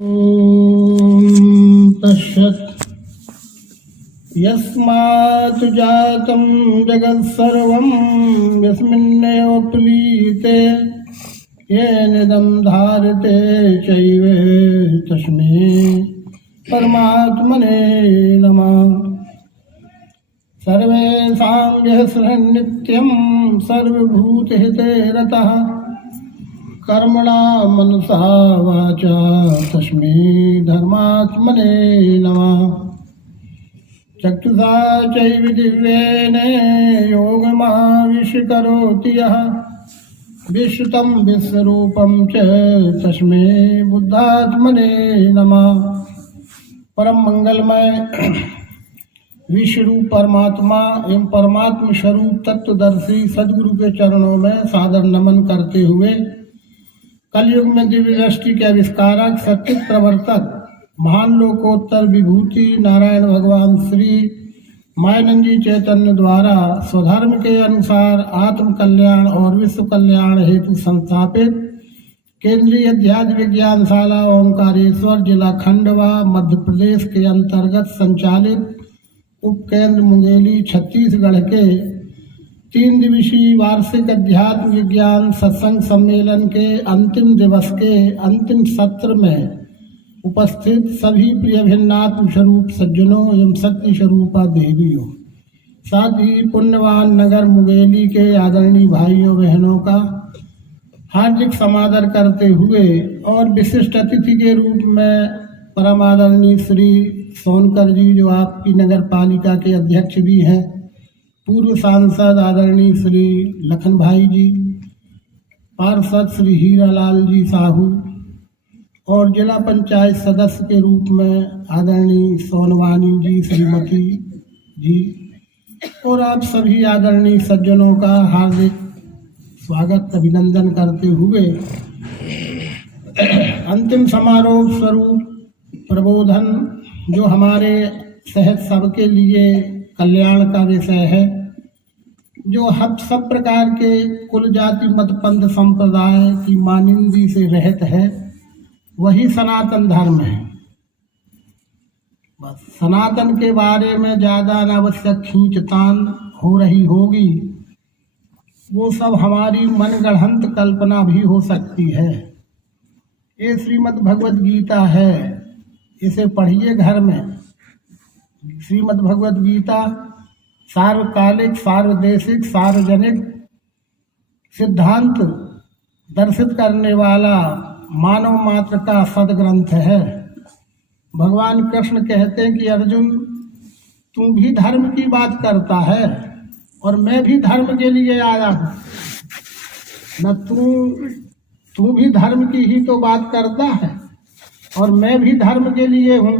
ॐ तत्सत् यस्मात् जातं जगत्सर्वं यस्मिन्नेव प्रीते येनेदं धारते चैव तस्मै परमात्मने नमः। सर्वेषां यः नित्यं सर्वभूतहिते रतः कर्मणा मनसा वाचा तस्मै धर्मात्मने नमः। चक्षुषा चैव दिव्येन योगमाविष्करोति यः विश्रुतं विश्वरूपं च तस्मै बुद्धात्मने नमः। परम मंगलमय विश्वरूप परमात्मा एवं परमात्म स्वरूप तत्वदर्शी सदगुरु के चरणों में सादर नमन करते हुए कलयुग में दिव्य दृष्टि के आविष्कारक सत्य प्रवर्तक महान लोकोत्तर विभूति नारायण भगवान श्री मायानंद जी चैतन्य द्वारा स्वधर्म के अनुसार आत्म कल्याण और विश्व कल्याण हेतु संस्थापित केंद्रीय अध्यात्म विज्ञानशाला ओंकारेश्वर जिला खंडवा मध्य प्रदेश के अंतर्गत संचालित उपकेंद्र मुंगेली छत्तीसगढ़ के 3 दिवसीय वार्षिक अध्यात्म विज्ञान सत्संग सम्मेलन के अंतिम दिवस के अंतिम सत्र में उपस्थित सभी प्रिय भिन्नात्म स्वरूप सज्जनों एवं शक्ति स्वरूपा देवियों, साथ ही पुण्यवान नगर मुंगेली के आदरणीय भाइयों बहनों का हार्दिक समादर करते हुए और विशिष्ट अतिथि के रूप में परम आदरणीय श्री सोनकर जी जो आपकी नगर पालिका के अध्यक्ष भी हैं, पूर्व सांसद आदरणीय श्री लखन भाई जी, पार्षद श्री हीरालाल जी साहू और जिला पंचायत सदस्य के रूप में आदरणीय सोनवानी जी श्रीमती जी और आप सभी आदरणीय सज्जनों का हार्दिक स्वागत अभिनंदन करते हुए अंतिम समारोह स्वरूप प्रबोधन जो हमारे सहज सबके लिए कल्याण का विषय है, जो हम सब प्रकार के कुल जाति मत पंथ संप्रदाय की मानिंदी से रहित है, वही सनातन धर्म है। बस सनातन के बारे में ज़्यादा अनावश्यक खींचतान हो रही होगी, वो सब हमारी मनगढ़ंत कल्पना भी हो सकती है। ये श्रीमद् भगवद गीता है, इसे पढ़िए घर में। श्रीमद् भगवद गीता सार्वकालिक सार्वदेशिक सार्वजनिक सिद्धांत दर्शित करने वाला मानव मात्र का सदग्रंथ है। भगवान कृष्ण कहते हैं कि अर्जुन, तू भी धर्म की बात करता है और मैं भी धर्म के लिए आया हूँ न। तू भी धर्म की ही तो बात करता है और मैं भी धर्म के लिए हूँ।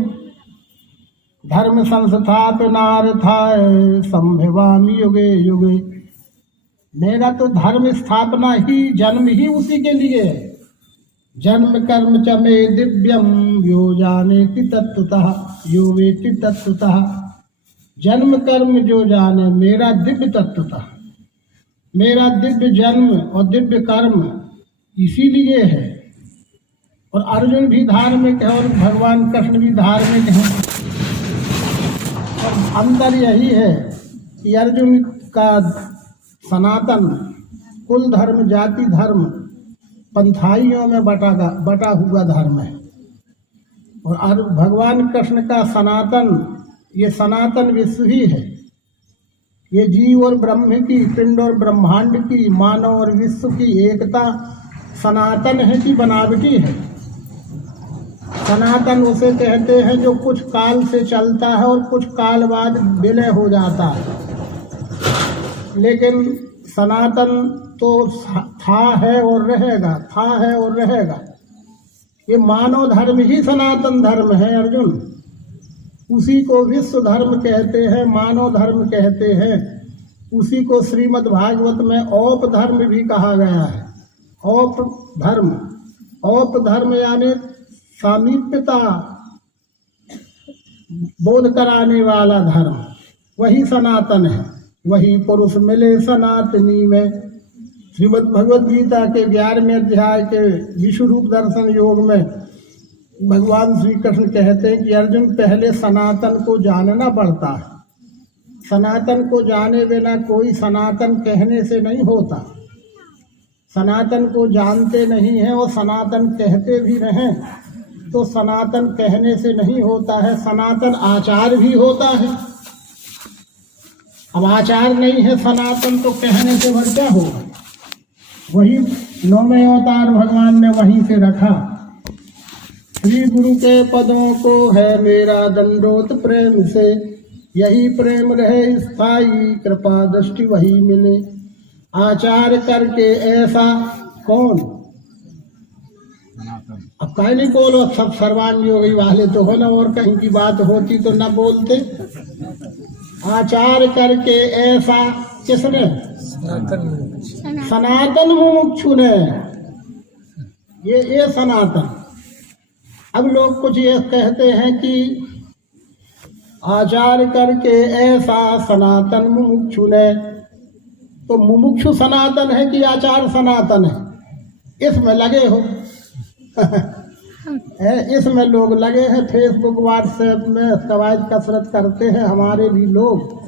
धर्म संस्थापनार्थाय संभवामि युगे युगे। मेरा तो धर्म स्थापना ही जन्म ही उसी के लिए है। जन्म कर्म च मे दिव्यम यो जानेति तत्वतः यो वेति तत्वतः। जन्म कर्म जो जाने मेरा दिव्य तत्वतः, मेरा दिव्य जन्म और दिव्य कर्म इसीलिए है। और अर्जुन भी धार्मिक है और भगवान कृष्ण भी धार्मिक है। और अंतर यही है कि अर्जुन का सनातन कुल धर्म जाति धर्म पंथाइयों में बटा हुआ धर्म है और भगवान कृष्ण का सनातन, ये सनातन विश्व ही है। ये जीव और ब्रह्म की, पिंड और ब्रह्मांड की, मानव और विश्व की एकता सनातन है कि बनावटी है। सनातन उसे कहते हैं जो कुछ काल से चलता है और कुछ काल बाद विलय हो जाता है। लेकिन सनातन तो था है और रहेगा, था है और रहेगा। ये मानव धर्म ही सनातन धर्म है अर्जुन। उसी को विश्व धर्म कहते हैं, मानव धर्म कहते हैं। उसी को श्रीमद् भागवत में औप धर्म भी कहा गया है। औप धर्म यानी सामीप्यता बोध कराने वाला धर्म, वही सनातन है। वही पुरुष मिले सनातनी में। श्रीमद् भगवद गीता के 11वें अध्याय के विश्व रूप दर्शन योग में भगवान श्री कृष्ण कहते हैं कि अर्जुन, पहले सनातन को जानना पड़ता है। सनातन को जाने बिना कोई सनातन कहने से नहीं होता। सनातन को जानते नहीं हैं और सनातन कहते भी रहें तो सनातन कहने से नहीं होता है, सनातन आचार भी होता है। अब आचार नहीं है सनातन तो कहने से भर क्या होगा। वही 9वें अवतार भगवान ने वहीं से रखा। श्री गुरु के पदों को है मेरा दंडोत प्रेम से, यही प्रेम रहे स्थायी, कृपा दृष्टि वही मिले। आचार करके ऐसा कौन, अब कहीं नहीं बोलो, सब सर्वांग योगी वाले तो हो ना, और कहीं की बात होती तो न बोलते। आचार करके ऐसा किसने, सनातन मुमुक्षु ने, ये सनातन। अब लोग कुछ ये कहते हैं कि आचार करके ऐसा सनातन मुमुक्षु ने, तो मुमुक्षु सनातन है कि आचार सनातन है, इसमें लगे हो। इसमें लोग लगे हैं, फेसबुक व्हाट्सएप में कवायद कसरत करते हैं हमारे भी लोग।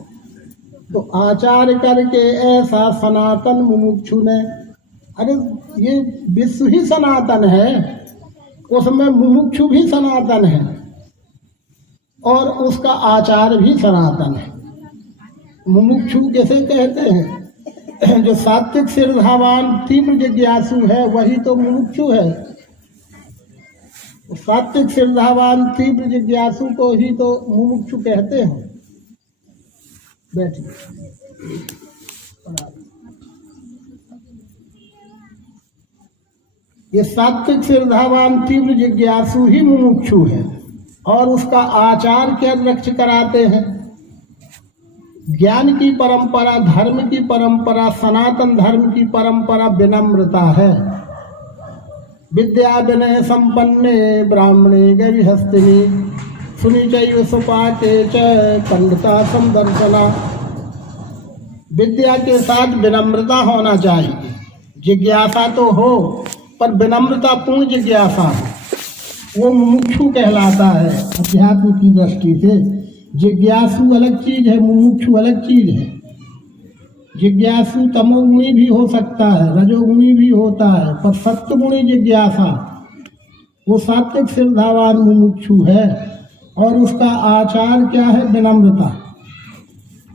तो आचार करके ऐसा सनातन मुमुक्षु ने, अरे ये विश्व ही सनातन है, उसमें मुमुक्षु भी सनातन है और उसका आचार भी सनातन है। मुमुक्षु कैसे कहते हैं, जो सात्विक श्रद्धावान तीव्र जिज्ञासु है वही तो मुमुक्षु है। सात्विक श्रद्धावान तीव्र जिज्ञासु को ही तो मुमुक्षु कहते हैं। बैठिए। ये सात्विक श्रद्धावान तीव्र जिज्ञासु ही मुमुक्षु है और उसका आचार क्या रक्षा कराते हैं। ज्ञान की परंपरा, धर्म की परंपरा, सनातन धर्म की परंपरा विनम्रता है। विद्या विनय संपन्ने ब्राह्मणे गविहस्तिनी, सुनी चैव सुपाके च पंडिता संदर्शना। विद्या के साथ विनम्रता होना चाहिए। जिज्ञासा तो हो पर विनम्रता पूर्ण जिज्ञासा हो, वो मुमुक्षु कहलाता है अध्यात्म की दृष्टि से। जिज्ञासु अलग चीज है, मुमुक्षु अलग चीज है। जिज्ञासु तमोगुणी भी हो सकता है, रजोगुणी भी होता है, पर सत्वगुणी जिज्ञासा वो सात्विक श्रद्धावान मुमुक्षु है और उसका आचार क्या है, विनम्रता।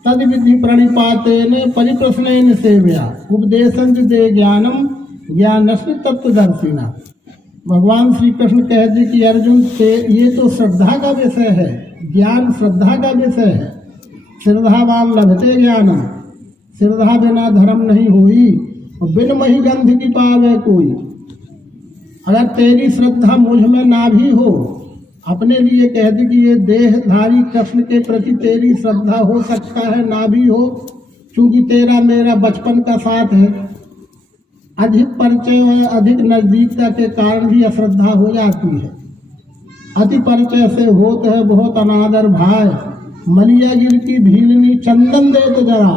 तद विधि प्रणिपातेन परिप्रश्नेन सेव्या उपदेशं दे ज्ञानम ज्ञानस्य तत्वदर्शिना। भगवान श्री कृष्ण कहते कि अर्जुन से ये तो श्रद्धा का विषय है, ज्ञान श्रद्धा का विषय है। श्रद्धावान लभते ज्ञानम, श्रद्धा बिना धर्म नहीं हुई और बिन मही गंध की पावे कोई। अगर तेरी श्रद्धा मुझ में ना भी हो, अपने लिए कहते कि ये देहधारी कृष्ण के प्रति तेरी श्रद्धा हो सकता है ना भी हो, क्योंकि तेरा मेरा बचपन का साथ है। अधिक परिचय और अधिक नजदीकता के कारण भी अश्रद्धा हो जाती है। अति परिचय से होता है बहुत अनादर भाई, मलिया गिर की भीलनी चंदन दे तो जरा।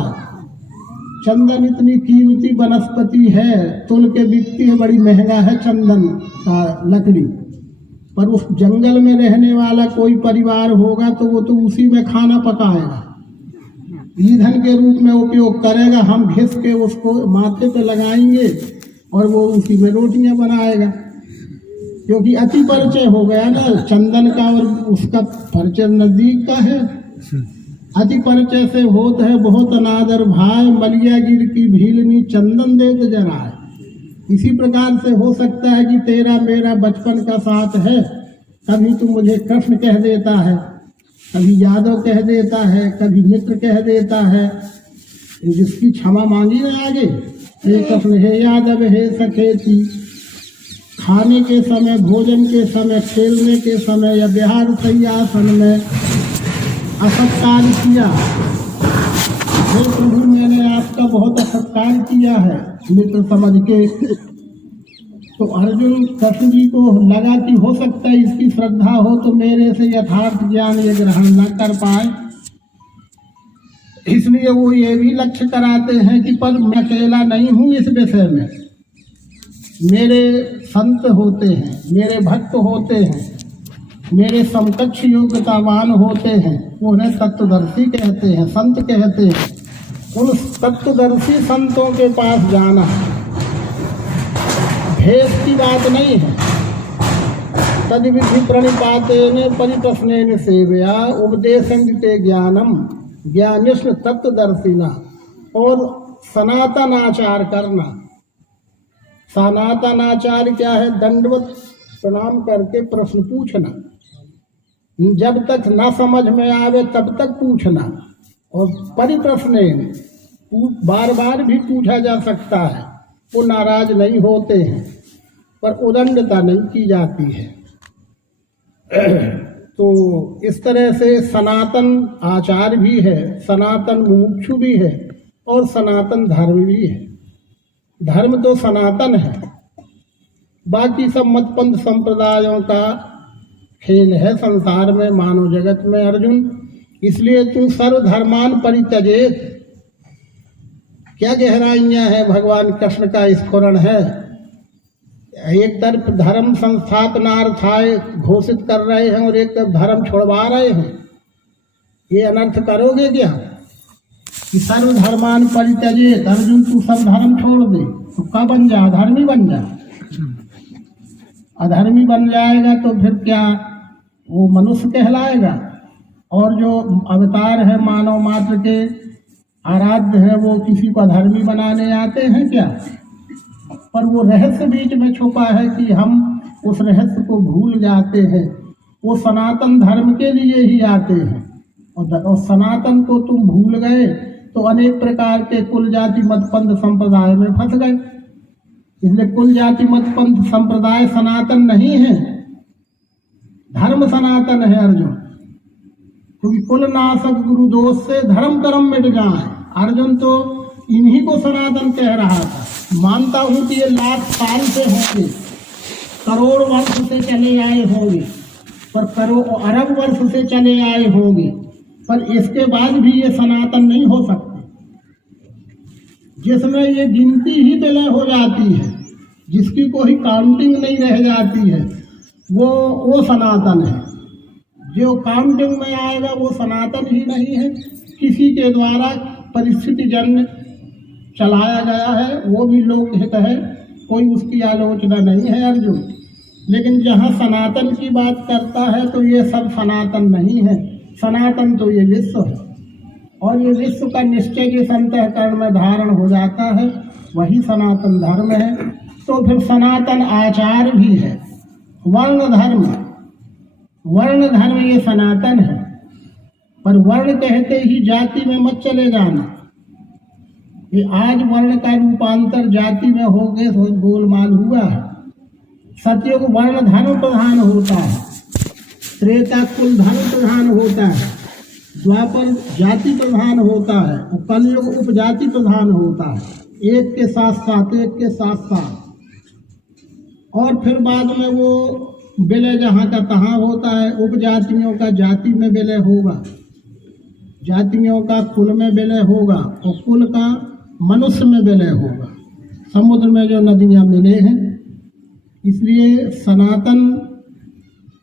चंदन इतनी कीमती वनस्पति है, तुल के बिकती है, बड़ी महंगा है चंदन का लकड़ी, पर उस जंगल में रहने वाला कोई परिवार होगा तो वो तो उसी में खाना पकाएगा, ईंधन के रूप में उपयोग करेगा। हम घिस के उसको माथे पे लगाएंगे और वो उसी में रोटियां बनाएगा, क्योंकि अति परिचय हो गया ना चंदन का और उसका परिचय नजदीक का है। अति परिचय से होता है बहुत अनादर भाई, मलिया गिर की भीलनी चंदन दे तो जरा। इसी प्रकार से हो सकता है कि तेरा मेरा बचपन का साथ है, कभी तू मुझे कृष्ण कह देता है, कभी यादव कह देता है, कभी मित्र कह देता है, जिसकी क्षमा मांगी ना आगे। हे कृष्ण, हे यादव, हे सखेती, खाने के समय, भोजन के समय, खेलने के समय या बिहार सैयासन में असत्कार किया। हे प्रभु, मैंने आपका बहुत असत्कार किया है मित्र समझ के। तो अर्जुन कृष्ण जी को लगा कि हो सकता है इसकी श्रद्धा हो तो मेरे से यथार्थ ज्ञान ये ग्रहण न कर पाए, इसलिए वो ये भी लक्ष्य कराते हैं कि पर मैं अकेला नहीं हूँ इस विषय में। मेरे संत होते हैं, मेरे भक्त होते हैं, मेरे समकक्ष योग्यतावान होते हैं उन्हें तत्वदर्शी कहते हैं, संत कहते हैं। उन तत्वदर्शी संतों के पास जाना भेद की बात नहीं है। तद्विधि प्रणिपातेन परिप्रश्नेन सेवया उपदेशन्ते ज्ञानम ज्ञानिष्ठ तत्वदर्शिना। और सनातन आचार करना। सनातन आचार क्या है? दंडवत प्रणाम करके प्रश्न पूछना, जब तक न समझ में आवे तब तक पूछना। और परिप्रश्नेन बार बार भी पूछा जा सकता है, वो नाराज नहीं होते हैं, पर उदंडता नहीं की जाती है। तो इस तरह से सनातन आचार भी है, सनातन मुमुक्षु भी है और सनातन धर्म भी है। धर्म तो सनातन है, बाकी सब मतपंथ संप्रदायों का खेल है संसार में, मानव जगत में अर्जुन। इसलिए तू सर्वधर्मान परित्यजेत। क्या गहराइयाँ है भगवान कृष्ण का स्फुरण है। एक तरफ धर्म संस्थापनार्थाय घोषित कर रहे हैं और एक तरफ धर्म छोड़वा रहे हैं। ये अनर्थ करोगे क्या कि सर्वधर्मान परित्यजेत? अर्जुन तू सब धर्म छोड़ दे तो क्या बन जा? अधर्मी बन जा। अधर्मी बन जाएगा तो फिर क्या वो मनुष्य कहलाएगा? और जो अवतार है मानव मात्र के आराध्य है, वो किसी को अधर्मी बनाने आते हैं क्या? पर वो रहस्य बीच में छुपा है कि हम उस रहस्य को भूल जाते हैं। वो सनातन धर्म के लिए ही आते हैं, और सनातन को तुम भूल गए तो अनेक प्रकार के कुल जाति मतपंथ संप्रदाय में फंस गए। इसलिए कुल जाति मतपंथ संप्रदाय सनातन नहीं है, धर्म सनातन है अर्जुन। क्योंकि कुल नाशक गुरु दोष से धर्म कर्म मिट जाए। अर्जुन तो इन्हीं को सनातन कह रहा था। मानता हूं कि ये लाख साल से होंगे, करोड़ वर्ष से चले आए होंगे, पर करोड़ अरब वर्ष से चले आए होंगे, पर इसके बाद भी ये सनातन नहीं हो सकते। जिसमें ये गिनती ही विलय हो जाती है, जिसकी कोई काउंटिंग नहीं रह जाती है, वो सनातन है। जो काउंटिंग में आएगा वो सनातन ही नहीं है, किसी के द्वारा परिस्थिति जन्य चलाया गया है, वो भी लोकहित है, कोई उसकी आलोचना नहीं है अर्जुन। लेकिन जहाँ सनातन की बात करता है तो ये सब सनातन नहीं है। सनातन तो ये विश्व है, और ये विश्व का निश्चय जिस अंतःकरण में धारण हो जाता है वही सनातन धर्म है। तो फिर सनातन आचार भी है। वर्ण धर्म ये सनातन है, पर वर्ण कहते ही जाति में मत चले जाना। ये आज वर्ण का रूपांतर जाति में हो गए तो गोलमाल हुआ है। सतयुग वर्ण धर्म प्रधान होता है, त्रेता कुल धर्म प्रधान होता है, द्वापर जाति प्रधान होता है, और कलयुग उपजाति प्रधान होता है। एक के साथ साथ और फिर बाद में वो विलय जहाँ का तहाँ होता है। उपजातियों का जाति में विलय होगा, जातियों का कुल में विलय होगा, और कुल का मनुष्य में विलय होगा। समुद्र में जो नदियाँ मिले हैं, इसलिए सनातन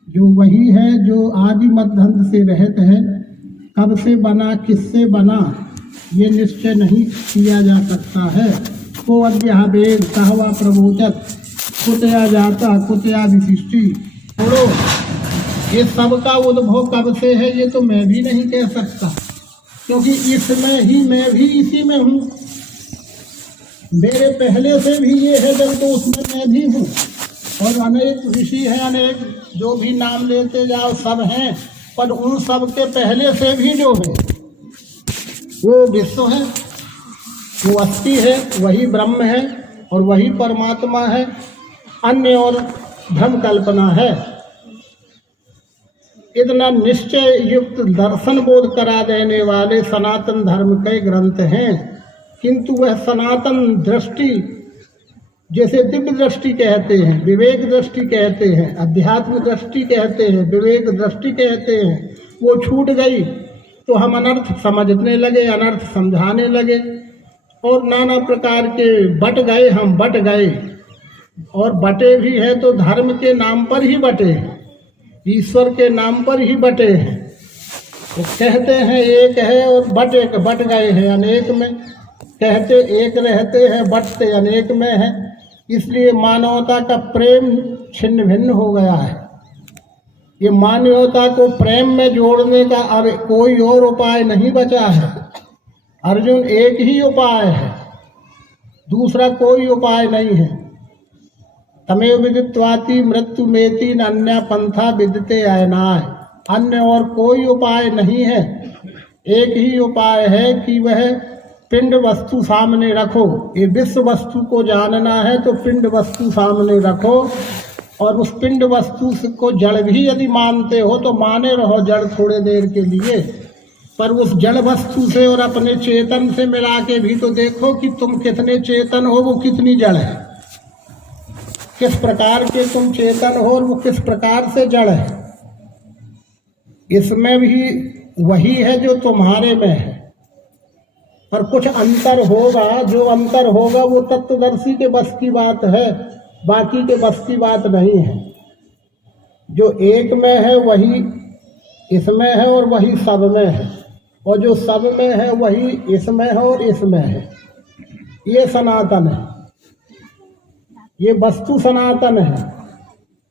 जो वही है जो आदि मध्यांत से रहत है। कब से बना, किससे बना, ये निश्चय नहीं किया जा सकता है। को अद्या वेद कहवा प्रबोचत कुतया जाता कुतया विशिष्टि। छोड़ो, ये सब का उद्भव कब से है ये तो मैं भी नहीं कह सकता, क्योंकि इसमें ही मैं भी इसी में हूँ। मेरे पहले से भी ये है जब, तो उसमें मैं भी हूँ। और अनेक ऋषि हैं, अनेक जो भी नाम लेते जाओ सब हैं, पर उन सब के पहले से भी जो है वो विश्व है, वो अस्थि है, वही ब्रह्म है और वही परमात्मा है। अन्य और भ्रम कल्पना है। इतना निश्चय युक्त दर्शन बोध करा देने वाले सनातन धर्म के ग्रंथ हैं, किंतु वह सनातन दृष्टि, जैसे दिव्य दृष्टि कहते हैं, विवेक दृष्टि कहते हैं, अध्यात्म दृष्टि कहते हैं, विवेक दृष्टि कहते हैं, वो छूट गई तो हम अनर्थ समझने लगे, अनर्थ समझाने लगे, और नाना प्रकार के बट गए, हम बट गए। और बटे भी हैं तो धर्म के नाम पर ही बटे हैं। ईश्वर के नाम पर ही बटे हैं। वो कहते हैं एक है और बट गए हैं अनेक में, कहते एक रहते हैं बटते अनेक में है। इसलिए मानवता का प्रेम छिन्न भिन्न हो गया है। ये मानवता को प्रेम में जोड़ने का अब कोई और उपाय नहीं बचा है। अर्जुन, एक ही उपाय है, दूसरा कोई उपाय नहीं है। तमेव विदित्वाति मृत्यु मेति अन्य पंथा विदते अयनाय। अन्य और कोई उपाय नहीं है। एक ही उपाय है कि वह पिंड वस्तु सामने रखो। ये विश्व वस्तु को जानना है तो पिंड वस्तु सामने रखो, और उस पिंड वस्तु को जड़ भी यदि मानते हो तो माने रहो जड़ थोड़े देर के लिए, पर उस जड़ वस्तु से और अपने चेतन से मिला के भी तो देखो कि तुम कितने चेतन हो, वो कितनी जड़ है। किस प्रकार के तुम चेतन हो और वो किस प्रकार से जड़ है। इसमें भी वही है जो तुम्हारे में है, पर कुछ अंतर होगा। जो अंतर होगा वो तत्वदर्शी के बस की बात है, बाकी के बस की बात नहीं है। जो एक में है वही इसमें है और वही सब में है, और जो सब में है वही इसमें है और इसमें है। ये सनातन है, ये वस्तु सनातन है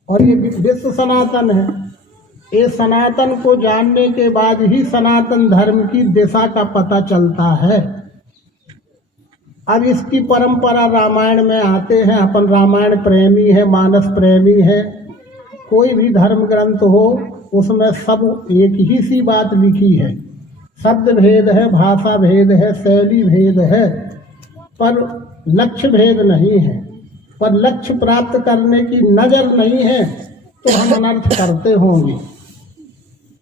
और ये विश्व सनातन है। ये सनातन को जानने के बाद ही सनातन धर्म की दिशा का पता चलता है। अब इसकी परंपरा रामायण में आते हैं। अपन रामायण प्रेमी है, मानस प्रेमी है। कोई भी धर्म ग्रंथ हो उसमें सब एक ही सी बात लिखी है। शब्द भेद है, भाषा भेद है, शैली भेद है, पर लक्ष्य भेद नहीं है। पर लक्ष्य प्राप्त करने की नजर नहीं है तो हम अनर्थ करते होंगे।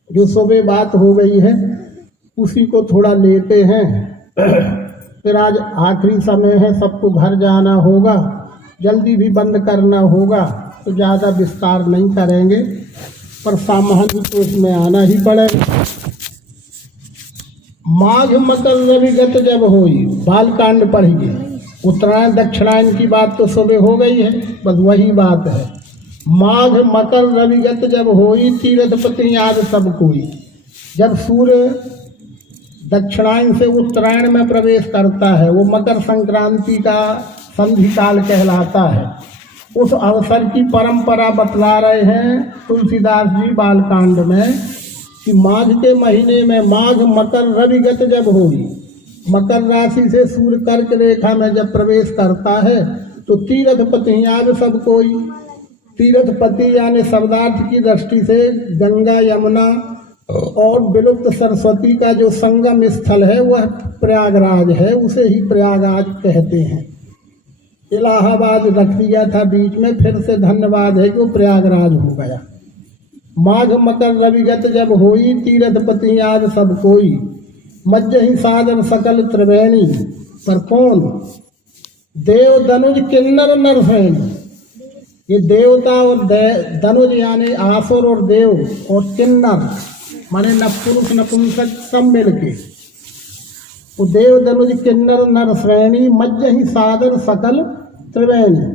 जो सुबह बात हो गई है उसी को थोड़ा लेते हैं। फिर आज आखिरी समय है, सबको घर जाना होगा, जल्दी भी बंद करना होगा, तो ज़्यादा विस्तार नहीं करेंगे, पर सामान्य तो इसमें आना ही पड़ेगा। माघ मकर रविगत जब होई, बालकांड पढ़िए। उत्तरायण दक्षिणायन की बात तो सुबह हो गई है, बस वही बात है। माघ मकर रविगत जब होई, तीर्थपति याद सब कोई। जब सूर्य दक्षिणायन से उत्तरायण में प्रवेश करता है, वो मकर संक्रांति का संधि काल कहलाता है। उस अवसर की परंपरा बतला रहे हैं तुलसीदास जी बालकांड में कि माघ के महीने में माघ मकर रविगत जब होई, मकर राशि से सूर्य कर्क रेखा में जब प्रवेश करता है तो तीर्थपति याद सब कोई। तीर्थपति यानी शब्दार्थ की दृष्टि से गंगा, यमुना और विलुप्त सरस्वती का जो संगम स्थल है वह प्रयागराज है, उसे ही प्रयागराज कहते हैं। इलाहाबाद रख दिया था बीच में, फिर से धन्यवाद है कि वो प्रयागराज हो गया। माघ मकर रविगत जब होई, तीर्थपति याद सब कोई। मज्जहि सादर सकल त्रिवेणी। पर कौन? देव दनुज किन्नर नरसैनी। ये देवता और दनुज यानी आसुर और देव और किन्नर माने न पुरुष नपुंसक सब मिलके, वो देव दनुज किन्नर नर श्रेणी। मज्जहि सादर सकल त्रिवेणी।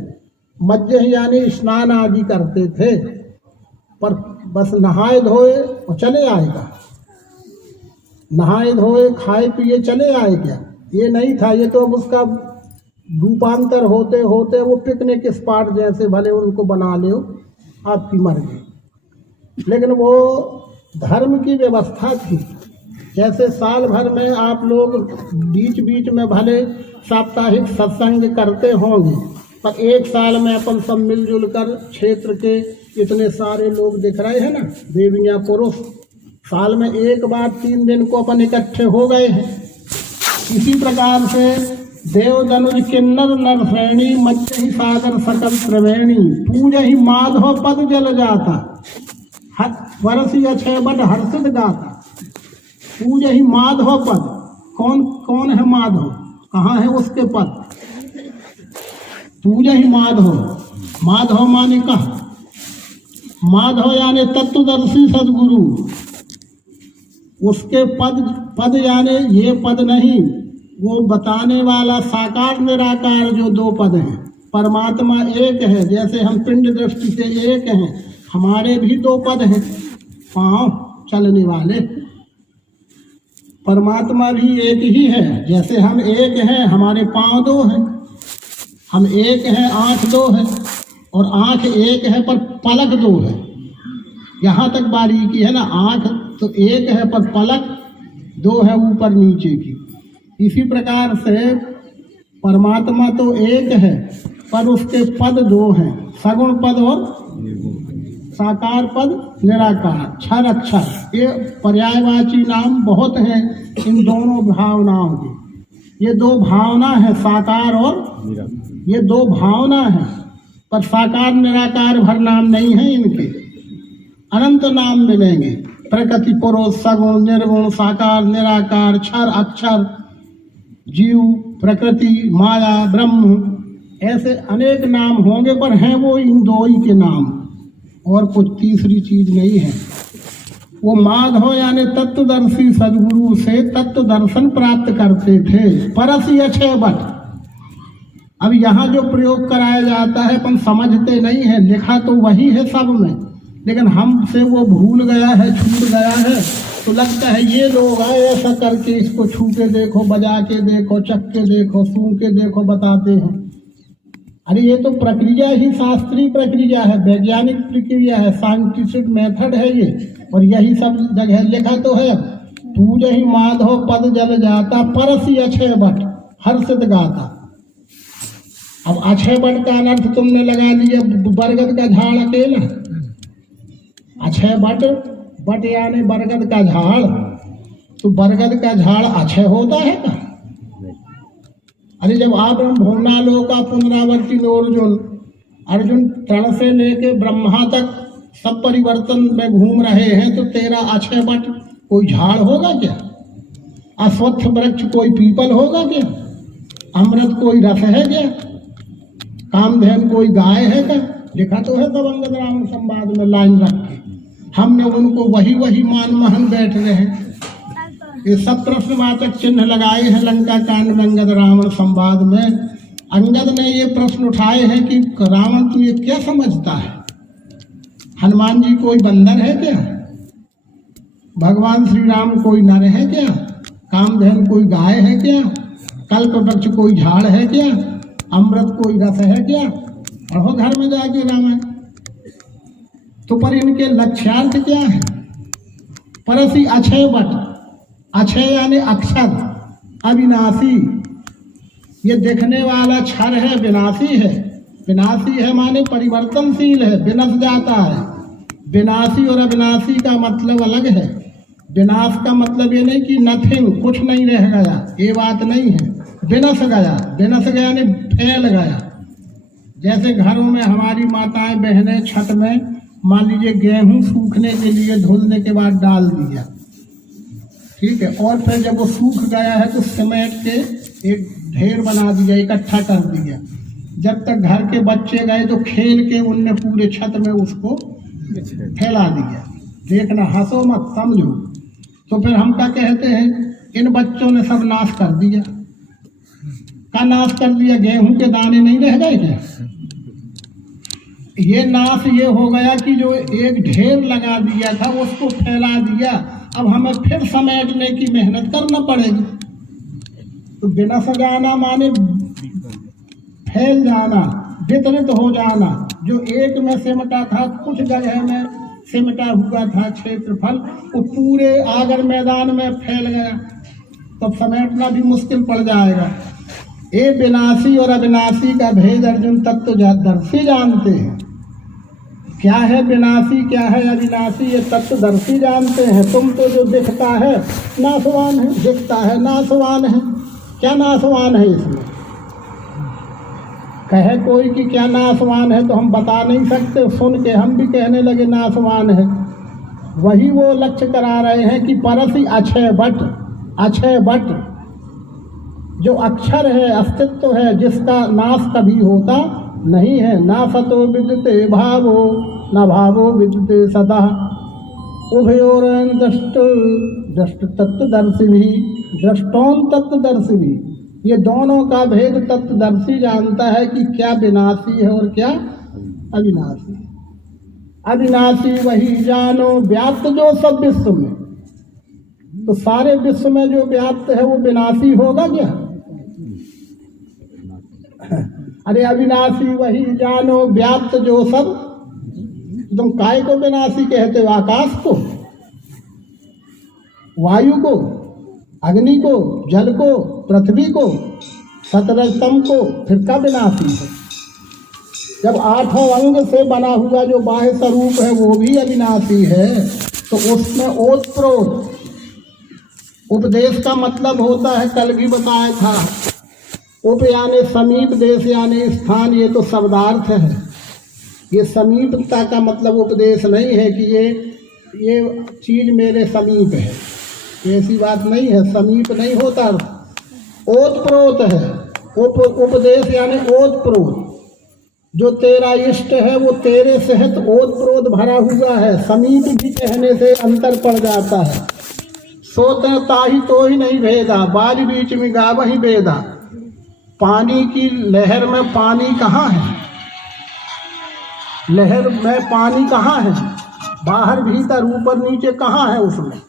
मज्जहि यानी स्नान आदि करते थे, पर बस नहाए धोए और चले आएगा, नहाए धोए खाए पिए चले आए क्या? ये नहीं था। ये तो अब उसका रूपांतर होते होते वो पिकनिक स्पॉट जैसे भले उनको बना लो, आपकी मर्जी। लेकिन वो धर्म की व्यवस्था थी। जैसे साल भर में आप लोग बीच बीच में भले साप्ताहिक सत्संग करते होंगे, पर एक साल में अपन सब मिलजुल कर क्षेत्र के इतने सारे लोग दिख रहे हैं ना, देवियाँ पुरुष, साल में एक बार 3 दिन को अपन इकट्ठे हो गए हैं। इसी प्रकार से देव दनुज किन्नर नर श्रेणी। मज्जहि सादर सकल त्रिवेणी। पूजहि माधव पद जल जाता। वर्षि अक्षय बट हर्षित गाता। पूजहि माधव पद। कौन कौन है माधव? कहाँ है उसके पद? पूजहि माधव। माधव माने कहा? माधव यानी तत्वदर्शी सदगुरु। उसके पद यानी ये पद नहीं, वो बताने वाला साकार निराकार जो 2 पद हैं। परमात्मा एक है, जैसे हम पिंड दृष्टि से एक हैं, हमारे भी दो पद हैं, पांव चलने वाले। परमात्मा भी एक ही है। जैसे हम एक हैं, हमारे पांव दो हैं। हम एक हैं, आंख दो है, और आंख एक है पर पलक दो है। यहाँ तक बारीकी है ना। आंख तो एक है पर पलक दो है ऊपर नीचे की। इसी प्रकार से परमात्मा तो एक है पर उसके पद दो हैं, सगुण पद और साकार पद, निराकार, क्षर अक्षर। ये पर्यायवाची नाम बहुत हैं इन दोनों भावनाओं के। ये दो भावना है, साकार और ये दो भावना है, पर साकार निराकार भर नाम नहीं है इनके। अनंत नाम मिलेंगे, प्रकृति, पुरुष, सगुण, निर्गुण, साकार, निराकार, क्षर अक्षर, जीव, प्रकृति, माया, ब्रह्म, ऐसे अनेक नाम होंगे, पर हैं वो इन दो ही के नाम, और कुछ तीसरी चीज नहीं है। वो माधव यानी तत्वदर्शी सदगुरु से तत्व दर्शन प्राप्त करते थे। परसी अक्षय बट। अब यहाँ जो प्रयोग कराया जाता है अपन समझते नहीं है। लिखा तो वही है सब में, लेकिन हमसे वो भूल गया है, छूट गया है। तो लगता है ये लोग आए ऐसा करके इसको छू के देखो, बजा के देखो, चख के देखो, सूंघ के देखो, बताते हैं। अरे ये तो प्रक्रिया ही शास्त्रीय प्रक्रिया है, वैज्ञानिक प्रक्रिया है, साइंटिफिक मेथड है ये। और यही सब जगह लिखा तो है, पूज ही माधव पद जल जाता, परसी अक्षय बट हर्षित गाता। अब अक्षय बट का अनर्थ तुमने लगा लिया बरगद का झाड़ अकेला। अक्षय बट, बट यानी बरगद का झाड़। तो बरगद का झाड़ अक्षय होता है क्या? अरे जब आप भुवनालों का पुनरावर्ती अर्जुन तृण से लेके ब्रह्मा तक सब परिवर्तन में घूम रहे हैं, तो तेरा अक्षय बट कोई झाड़ होगा क्या? अश्वत्थ वृक्ष कोई पीपल होगा क्या? अमृत कोई रस है क्या? कामधेन कोई गाय है क्या? लिखा तो है तब अंगद रावण संवाद में लाइन रख के। हमने उनको वही मान महन बैठ रहे हैं। ये सब प्रश्नवाचक चिन्ह लगाए हैं लंका कांड में अंगद रावण संवाद में। अंगद ने ये प्रश्न उठाए हैं कि रावण तू ये क्या समझता है? हनुमान जी कोई बंदर है क्या? भगवान श्री राम कोई नर है क्या? कामधेन कोई गाय है क्या? कल्प वृक्ष कोई झाड़ है क्या? अमृत कोई रस है क्या? पढ़ो घर में जाके रामायण। तो पर इनके लक्ष्यार्थ क्या है? परसी अक्षय बट। अक्षय यानी अक्षर, अविनाशी। ये देखने वाला क्षर है, विनाशी है। विनाशी है माने परिवर्तनशील है, विनश जाता है। विनाशी और अविनाशी का मतलब अलग है। विनाश का मतलब ये नहीं कि नथिंग, कुछ नहीं रह गया, ये बात नहीं है। विनश गया, विनश गया यानी फैल गया। जैसे घरों में हमारी माताएं बहनें छत में मान लीजिए गेहूं सूखने के लिए धुलने के बाद डाल दिया, ठीक है, और फिर जब वो सूख गया है तो समेट के एक ढेर बना दिया, इकट्ठा कर दिया। जब तक घर के बच्चे गए तो खेल के उनने पूरे छत में उसको फैला दिया। देखना, हंसो मत, समझो। तो फिर हम क्या कहते हैं, इन बच्चों ने सब नाश कर दिया। का नाश कर दिया? गेहूं के दाने नहीं रह गए क्या? ये नाश ये हो गया कि जो एक ढेर लगा दिया था उसको फैला दिया। अब हमें फिर समेटने की मेहनत करना पड़ेगी। तो विनश जाना माने फैल जाना, वितरित हो जाना। जो एक में सिमटा था, कुछ जगह में सिमटा हुआ था क्षेत्रफल, वो पूरे आगर मैदान में फैल गया, तो समेटना भी मुश्किल पड़ जाएगा। ये विनाशी और अविनाशी का भेद अर्जुन तत्वदर्शी जानते हैं। क्या है विनाशी, क्या है अविनाशी, ये तत्वदर्शी जानते हैं। तुम तो जो दिखता है नाशवान है, दिखता है नाशवान है। क्या नाशवान है इसमें? कहे कोई कि क्या नाशवान है तो हम बता नहीं सकते, सुन के हम भी कहने लगे नाशवान है। वही वो लक्ष्य करा रहे हैं कि परसी अक्षय बट। अक्षय बट जो अक्षर है, अस्तित्व है, जिसका नाश कभी होता नहीं है। ना सतो विद्यते भावो, न भावो विद्यते सदा। उभयोर दृष्ट तत्वदर्शी भी, दृष्टोन तत्वदर्शी भी। ये दोनों का भेद तत्वदर्शी जानता है कि क्या विनाशी है और क्या अविनाशी है। अविनाशी वही जानो व्याप्त जो सब विश्व में। तो सारे विश्व में जो व्याप्त है वो विनाशी होगा क्या? अरे अविनाशी वही जानो व्याप्त जो सब। तुम काय को विनाशी कहते हो? आकाश को, वायु को, अग्नि को, जल को, पृथ्वी को, सतरजतम को, फिर क्या विनाशी है? जब आठों अंग से बना हुआ जो बाह्य स्वरूप है वो भी अविनाशी है, तो उसमें ओतप्रोत उपदेश का मतलब होता है, कल भी बताया था, उप यानी समीप, देश यानी स्थान, ये तो शब्दार्थ है। ये समीपता का मतलब उपदेश नहीं है कि ये चीज मेरे समीप है, ऐसी बात नहीं है, समीप नहीं होता, ओतप्रोत है। उपदेश यानी ओतप्रोत, जो तेरा इष्ट है वो तेरे सहित ओतप्रोत भरा हुआ है। समीप भी कहने से अंतर पड़ जाता है। सोते ताही तो ही नहीं भेदा, बाज बीच में गा वही बेदा। पानी की लहर में पानी कहाँ है? लहर में पानी कहाँ है? बाहर भीतर ऊपर नीचे कहाँ है उसमें?